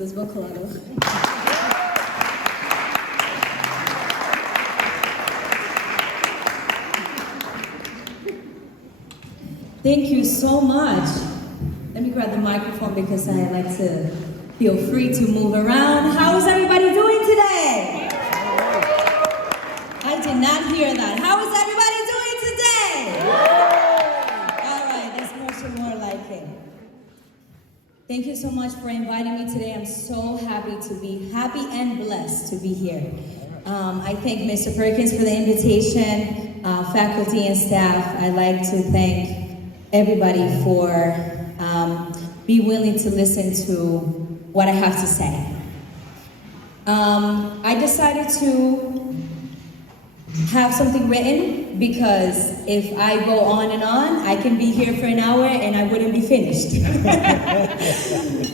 dos bacalaros. Thank you so much. Let me grab the microphone because I like to feel free to move around. How is everybody doing today? I did not hear that. How is everybody doing today? All right, that's more like it. Thank you so much for inviting me today. I'm so happy and blessed to be here. I thank Mr. Perkins for the invitation, faculty and staff. I'd like to thank everybody for be willing to listen to what I have to say. I decided to have something written because if I go on and on, I can be here for an hour and I wouldn't be finished.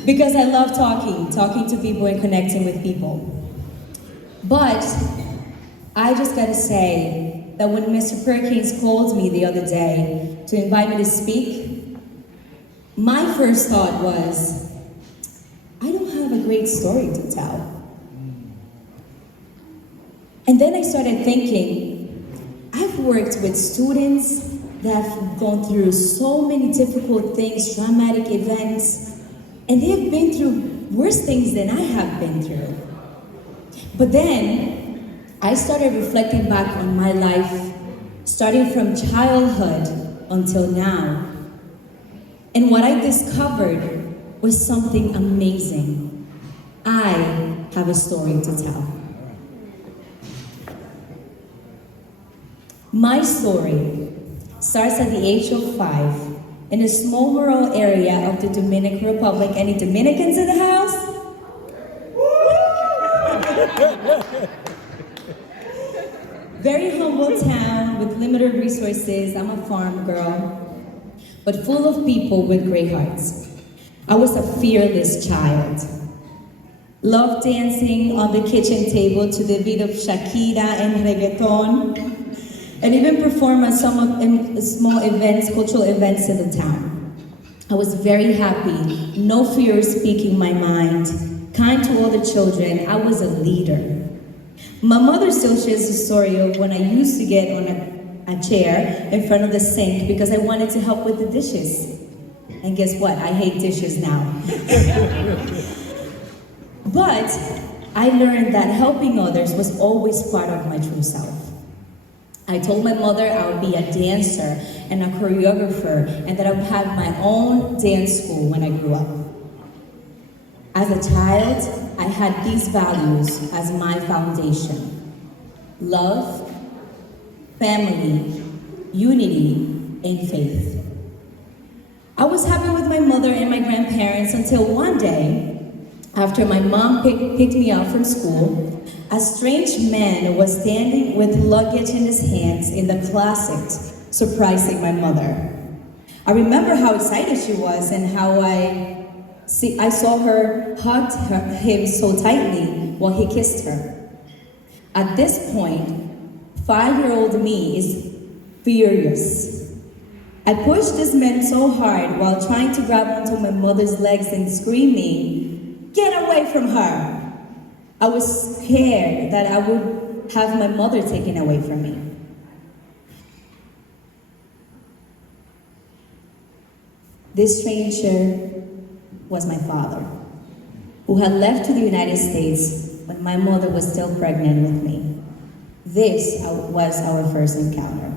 Because I love talking to people and connecting with people. But I just gotta say that when Mr. Perkins called me the other day to invite me to speak, my first thought was, I don't have a great story to tell. And then I started thinking, I've worked with students that have gone through so many difficult things, traumatic events, and they have been through worse things than I have been through. But then I started reflecting back on my life, starting from childhood until now. And what I discovered was something amazing. I have a story to tell. My story starts at the age of 5 in a small rural area of the Dominican Republic. Any Dominicans in the house? Very humble town with limited resources. I'm a farm girl, but full of people with great hearts. I was a fearless child. Loved dancing on the kitchen table to the beat of Shakira and reggaeton, and even perform at some small events, cultural events in the town. I was very happy, no fear of speaking my mind, kind to all the children. I was a leader. My mother still shares the story of when I used to get on a chair in front of the sink because I wanted to help with the dishes. And guess what? I hate dishes now. But I learned that helping others was always part of my true self. I told my mother I would be a dancer and a choreographer and that I would have my own dance school when I grew up. As a child, I had these values as my foundation: love, family, unity, and faith. I was happy with my mother and my grandparents until one day, after my mom picked me up from school, a strange man was standing with luggage in his hands in the closet, surprising my mother. I remember how excited she was and how I saw her hug him so tightly while he kissed her. At this point, 5-year-old me is furious. I pushed this man so hard while trying to grab onto my mother's legs and screaming, "Get away from her!" I was scared that I would have my mother taken away from me. This stranger was my father, who had left to the United States when my mother was still pregnant with me. This was our first encounter.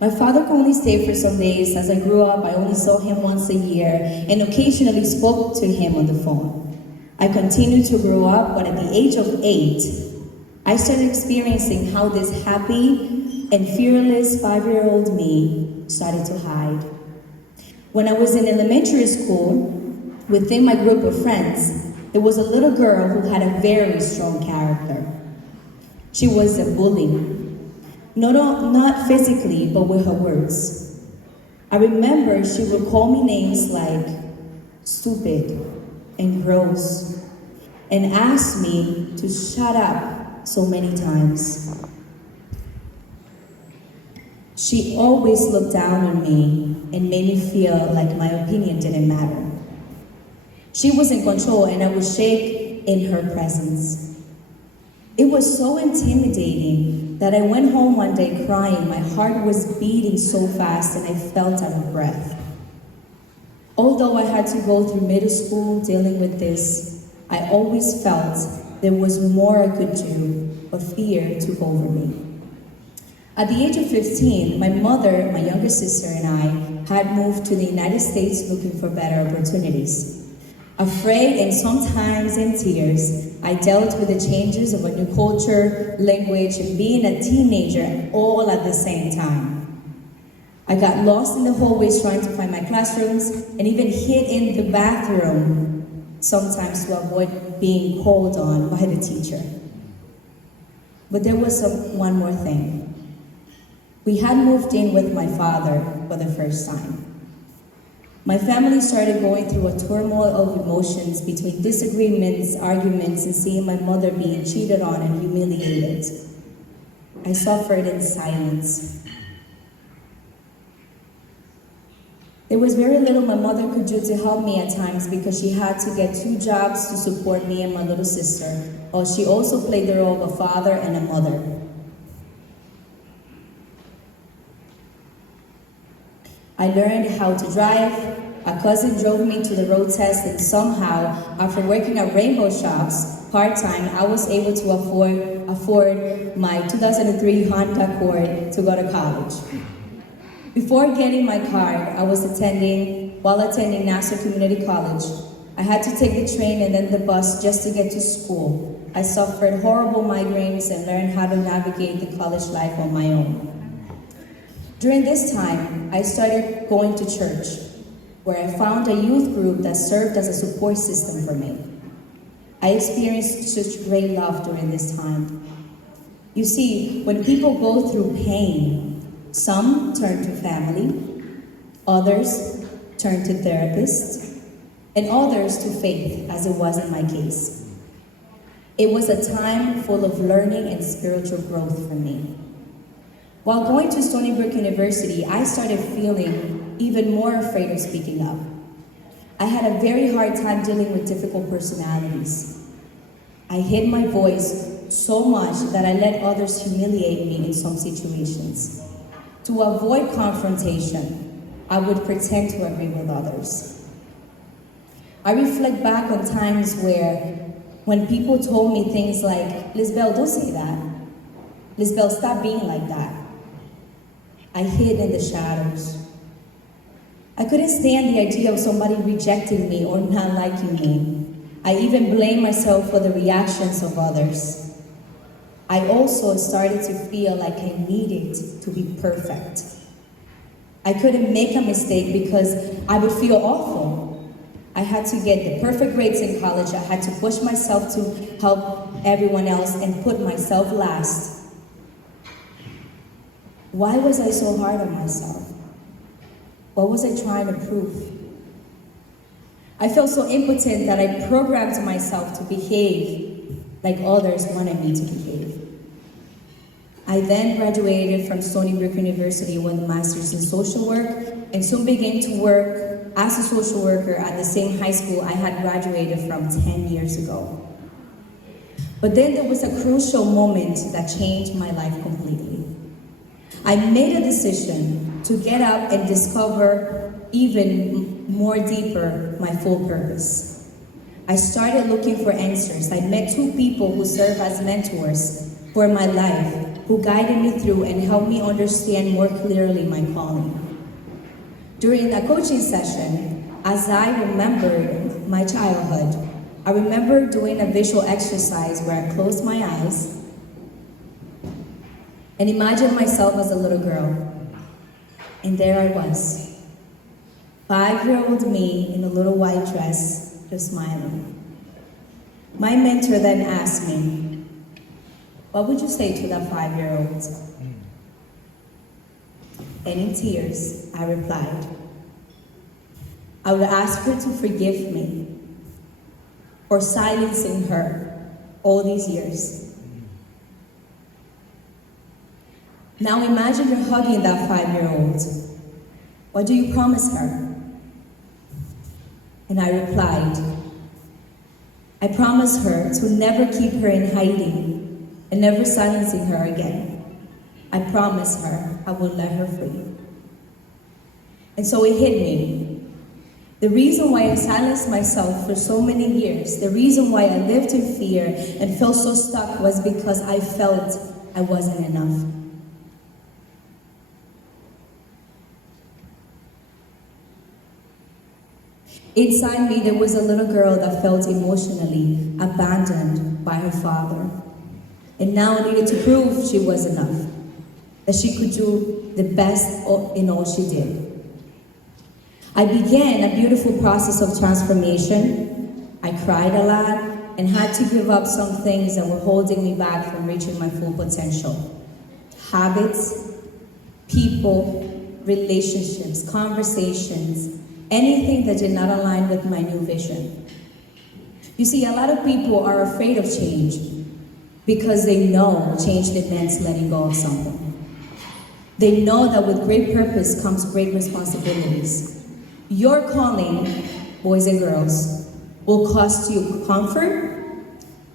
My father could only stay for some days. As I grew up, I only saw him once a year and occasionally spoke to him on the phone. I continued to grow up, but at the age of 8, I started experiencing how this happy and fearless 5-year-old me started to hide. When I was in elementary school, within my group of friends, there was a little girl who had a very strong character. She was a bully, not physically, but with her words. I remember she would call me names like stupid and gross, and ask me to shut up so many times. She always looked down on me and made me feel like my opinion didn't matter. She was in control and I would shake in her presence. It was so intimidating that I went home one day crying. My heart was beating so fast and I felt out of breath. Although I had to go through middle school dealing with this, I always felt there was more I could do, but fear took over me. At the age of 15, my mother, my younger sister, and I had moved to the United States looking for better opportunities. Afraid and sometimes in tears, I dealt with the changes of a new culture, language, and being a teenager all at the same time. I got lost in the hallways trying to find my classrooms and even hid in the bathroom, sometimes to avoid being called on by the teacher. But there was one more thing. We had moved in with my father for the first time. My family started going through a turmoil of emotions between disagreements, arguments, and seeing my mother being cheated on and humiliated. I suffered in silence. There was very little my mother could do to help me at times because she had to get 2 jobs to support me and my little sister, while she also played the role of a father and a mother. I learned how to drive. A cousin drove me to the road test, and somehow, after working at Rainbow Shops part-time, I was able to afford my 2003 Honda Accord to go to college. Before getting my card, while attending Nassau Community College, I had to take the train and then the bus just to get to school. I suffered horrible migraines and learned how to navigate the college life on my own. During this time, I started going to church, where I found a youth group that served as a support system for me. I experienced such great love during this time. You see, when people go through pain, some turn to family, others turn to therapists, and others to faith, as it was in my case. It was a time full of learning and spiritual growth for me. While going to Stony Brook University, I started feeling even more afraid of speaking up. I had a very hard time dealing with difficult personalities. I hid my voice so much that I let others humiliate me in some situations. To avoid confrontation, I would pretend to agree with others. I reflect back on times when people told me things like, "Lisbel, don't say that. Lisbel, stop being like that." I hid in the shadows. I couldn't stand the idea of somebody rejecting me or not liking me. I even blamed myself for the reactions of others. I also started to feel like I needed to be perfect. I couldn't make a mistake because I would feel awful. I had to get the perfect grades in college. I had to push myself to help everyone else and put myself last. Why was I so hard on myself? What was I trying to prove? I felt so impotent that I programmed myself to behave like others wanted me to behave. I then graduated from Stony Brook University with a master's in social work and soon began to work as a social worker at the same high school I had graduated from 10 years ago. But then there was a crucial moment that changed my life completely. I made a decision to get up and discover even more deeper my full purpose. I started looking for answers. I met 2 people who serve as mentors for my life, who guided me through and helped me understand more clearly my calling. During a coaching session, as I remembered my childhood, I remember doing a visual exercise where I closed my eyes and imagined myself as a little girl. And there I was, 5-year-old me in a little white dress, just smiling. My mentor then asked me, "What would you say to that 5-year-old? And in tears, I replied, "I would ask her to forgive me for silencing her all these years." Now imagine you're hugging that 5-year-old. What do you promise her? And I replied, I promised her to never keep her in hiding and never silencing her again. I promised her I would let her free. And so it hit me. The reason why I silenced myself for so many years, the reason why I lived in fear and felt so stuck was because I felt I wasn't enough. Inside me, there was a little girl that felt emotionally abandoned by her father. And now needed to prove she was enough, that she could do the best in all she did. I began a beautiful process of transformation. I cried a lot and had to give up some things that were holding me back from reaching my full potential. Habits, people, relationships, conversations, anything that did not align with my new vision. You see, a lot of people are afraid of change because they know change demands letting go of something. They know that with great purpose comes great responsibilities. Your calling, boys and girls, will cost you comfort,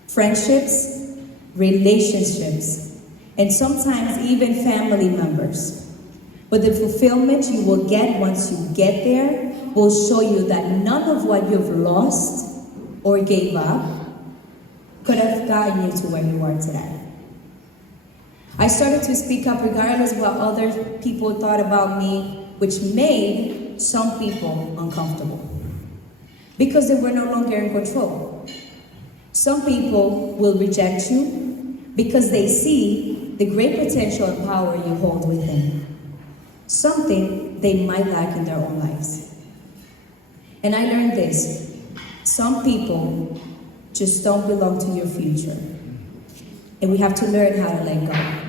friendships, relationships, and sometimes even family members. But the fulfillment you will get once you get there will show you that none of what you've lost or gave up could have gotten you to where you are today. I started to speak up regardless of what other people thought about me, which made some people uncomfortable because they were no longer in control. Some people will reject you because they see the great potential and power you hold within, something they might lack in their own lives. And I learned this: some people just don't belong to your future, and we have to learn how to let go.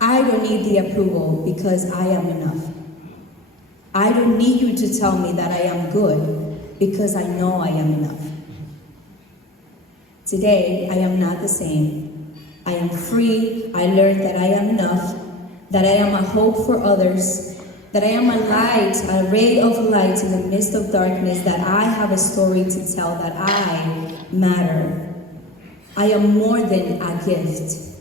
I don't need the approval because I am enough. I don't need you to tell me that I am good because I know I am enough. Today, I am not the same. I am free. I learned that I am enough, that I am a hope for others, that I am a light, a ray of light in the midst of darkness, that I have a story to tell, that I matter. I am more than a gift.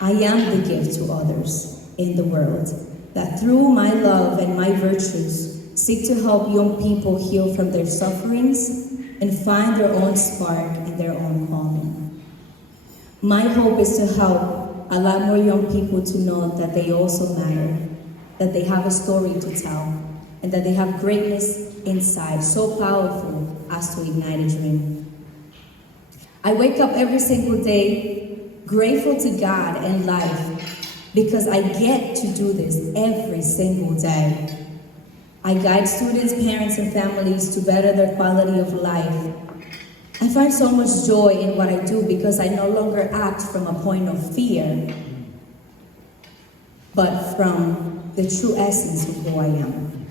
I am the gift to others in the world, that through my love and my virtues seek to help young people heal from their sufferings and find their own spark and their own calling. My hope is to help a lot more young people to know that they also matter, that they have a story to tell, and that they have greatness inside, so powerful as to ignite a dream. I wake up every single day grateful to God and life because I get to do this every single day. I guide students, parents, and families to better their quality of life. I find so much joy in what I do because I no longer act from a point of fear, but from the true essence of who I am.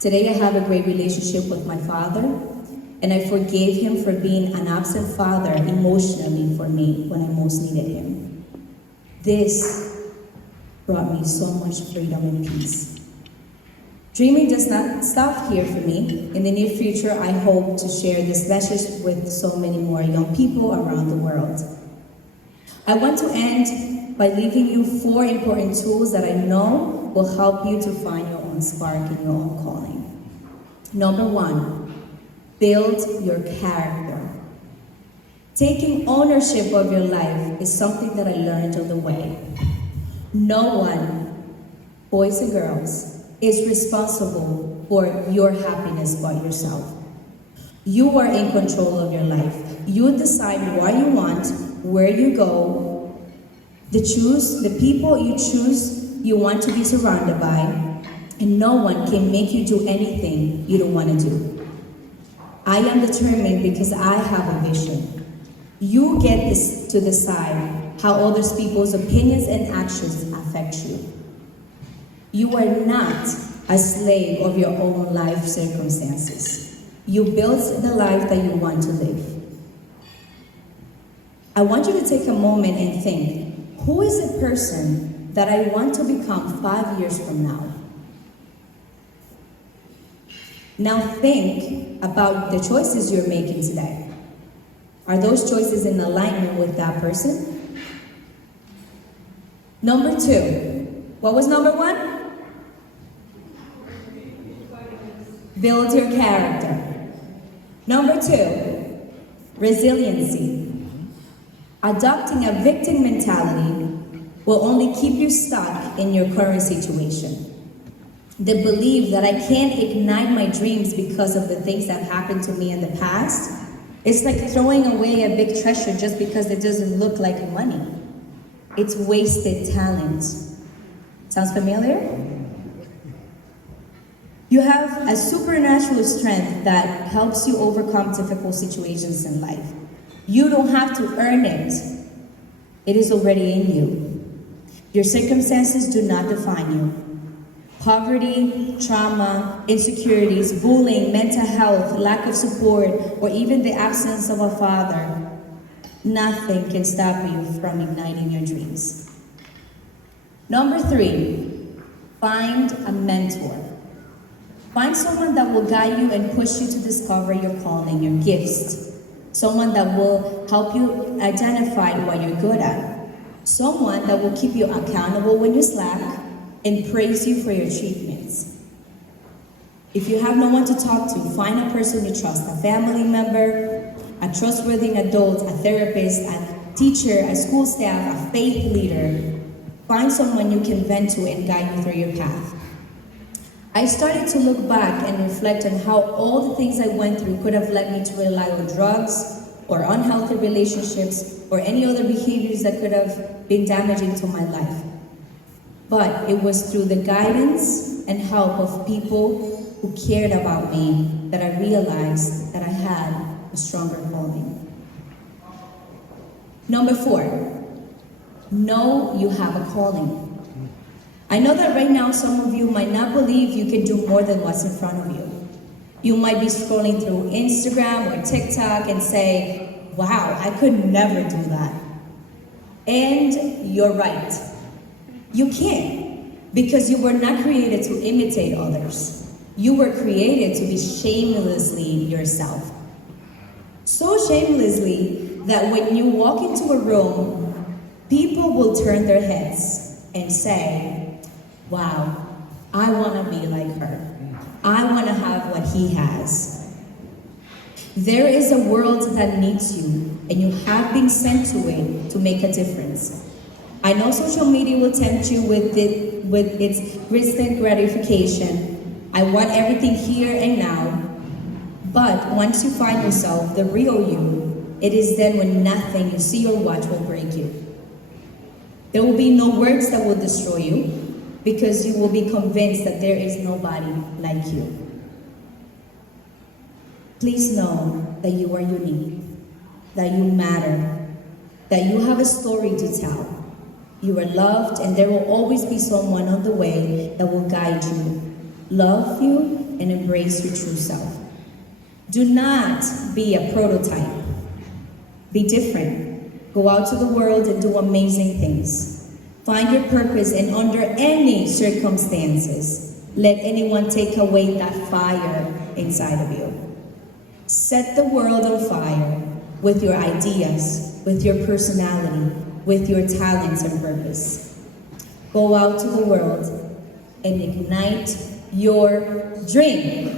Today I have a great relationship with my father, and I forgave him for being an absent father emotionally for me when I most needed him. This brought me so much freedom and peace. Dreaming does not stop here for me. In the near future, I hope to share this message with so many more young people around the world. I want to end by leaving you 4 important tools that I know will help you to find your own spark and your own calling. Number 1, build your character. Taking ownership of your life is something that I learned on the way. No one, boys and girls, is responsible for your happiness but yourself. You are in control of your life. You decide what you want, where you go, the people you choose you want to be surrounded by, and no one can make you do anything you don't want to do. I am determined because I have a vision. You get this to decide how other people's opinions and actions affect you. You are not a slave of your own life circumstances. You build the life that you want to live. I want you to take a moment and think, who is the person that I want to become 5 years from now? Now think about the choices you're making today. Are those choices in alignment with that person? Number 2. What was number 1? Build your character. Number 2, resiliency. Adopting a victim mentality will only keep you stuck in your current situation. The belief that I can't ignite my dreams because of the things that happened to me in the past, it's like throwing away a big treasure just because it doesn't look like money. It's wasted talent. Sounds familiar? You have a supernatural strength that helps you overcome difficult situations in life. You don't have to earn it. It is already in you. Your circumstances do not define you. Poverty, trauma, insecurities, bullying, mental health, lack of support, or even the absence of a father, nothing can stop you from igniting your dreams. Number 3, find a mentor. Find someone that will guide you and push you to discover your calling, your gifts. Someone that will help you identify what you're good at. Someone that will keep you accountable when you slack and praise you for your achievements. If you have no one to talk to, find a person you trust, a family member, a trustworthy adult, a therapist, a teacher, a school staff, a faith leader. Find someone you can vent to and guide you through your path. I started to look back and reflect on how all the things I went through could have led me to rely on drugs or unhealthy relationships or any other behaviors that could have been damaging to my life. But it was through the guidance and help of people who cared about me that I realized that I had a stronger calling. Number 4, know you have a calling. I know that right now some of you might not believe you can do more than what's in front of you. You might be scrolling through Instagram or TikTok and say, wow, I could never do that. And you're right. You can't, because you were not created to imitate others. You were created to be shamelessly yourself. So shamelessly that when you walk into a room, people will turn their heads and say, wow, I want to be like her. I want to have what he has. There is a world that needs you, and you have been sent to it to make a difference. I know social media will tempt you with its instant gratification. I want everything here and now. But once you find yourself, the real you, it is then when nothing you see or watch will break you. There will be no words that will destroy you, because you will be convinced that there is nobody like you. Please know that you are unique, that you matter, that you have a story to tell. You are loved, and there will always be someone on the way that will guide you, love you, and embrace your true self. Do not be a prototype. Be different. Go out to the world and do amazing things. Find your purpose, and under any circumstances, let anyone take away that fire inside of you. Set the world on fire with your ideas, with your personality, with your talents and purpose. Go out to the world and ignite your dream.